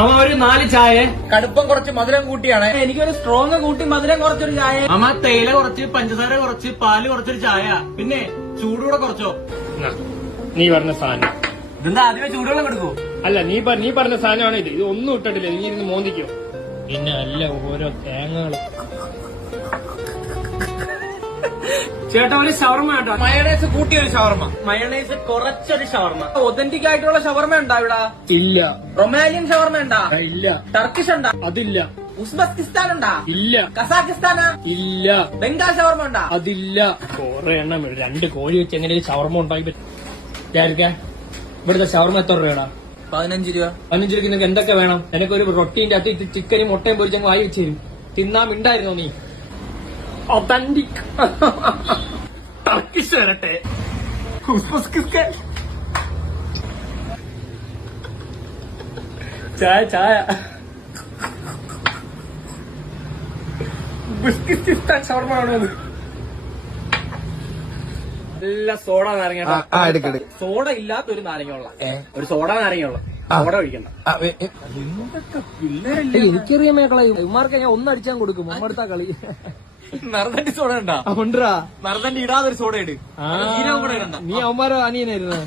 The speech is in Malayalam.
അമ്മ ഒരു 4 ചായ. കടുപ്പം കുറച്ച് മധുരം കൂട്ടിയാണ്. എനിക്കൊരു സ്ട്രോങ് കൂട്ടി മധുരം കുറച്ചൊരു ചായ. അമ്മ തേയില കുറച്ച്, പഞ്ചസാര കുറച്ച്, പാല് കുറച്ചൊരു ചായ. പിന്നെ ചൂടുകൂടെ കുറച്ചോ. നീ പറഞ്ഞ സാധനം ഇതെന്താ ആദ്യമേ ചൂടുവെള്ളം കൊടുക്കൂ? അല്ല, നീ പറഞ്ഞ സാധനമാണ് ഇത്. ഇത് ഒന്നും ഇട്ടിട്ടില്ല. നീ ഇരുന്ന് മോന്തിക്കോ. പിന്നെ അല്ല ഓരോ തേങ്ങകള്. ചേട്ടാ ഒരു ഷവർമ കേട്ടോ. മയണൈസ് കൂട്ടിയൊരു ഷവർമ. മയണൈസ് കുറച്ചൊരു ഷവർമ. ഒതന്റിക് ആയിട്ടുള്ള ഷവർമ ഉണ്ടാ ഇവിടെ? ഇല്ല. റൊമാലിയൻ ഷവർമ ഉണ്ടാ? ഇല്ല. ടർക്കിഷ് ഉണ്ടാ? അതില്ല. ഉസ്ബെക്കിസ്ഥാൻ ഉണ്ടാ? ഇല്ല. കസാഖിസ്ഥാനാ? ഇല്ല. ബംഗാൾ ഷവർമ ഉണ്ടാ? അതില്ല. കുറെ എണ്ണം 2 കോഴി വെച്ച് എങ്ങനെ ഷവർമ ഉണ്ടാക്കി പറ്റും? ഇവിടുത്തെ ഷവർമ എത്ര രൂപയാടാ? 15 രൂപ. 15 രൂപയ്ക്ക് നിനക്ക് എന്തൊക്കെ വേണം? എനിക്കൊരു റൊട്ടീന്റെ അട്ടി ചിക്കനും മുട്ടയും പൊരിച്ചങ്ങ് വായി വെച്ച് തരും. തിന്നാൻ മിണ്ടായിരുന്നോ നീ? ഒതന്റിക് ടർക്കിഷ് വരട്ടെ. ചായ ഉസ്ബെക്കിസ്ഥാൻ ഷവർമ ആണോ? നല്ല സോഡ നാരങ്ങ. സോഡ ഇല്ലാത്തൊരു നാരങ്ങയുള്ള ഒരു സോഡ നാരങ്ങയുള്ള സോഡ ഒഴിക്കണ്ട. എനിക്കറിയാൻ മേക്കളെ ഇമാർക്ക് ഞാൻ ഒന്നടിച്ചാൻ കൊടുക്കും. അമ്മടുത്ത കളി. നറുതണ്ടി സോഡ ഉണ്ടാ? ഉണ്ടാ. നറുതണ്ടി ഇടാതൊരു സോഡ ഇട്. നീ അവന്മാരോ അനിയനായിരുന്നു.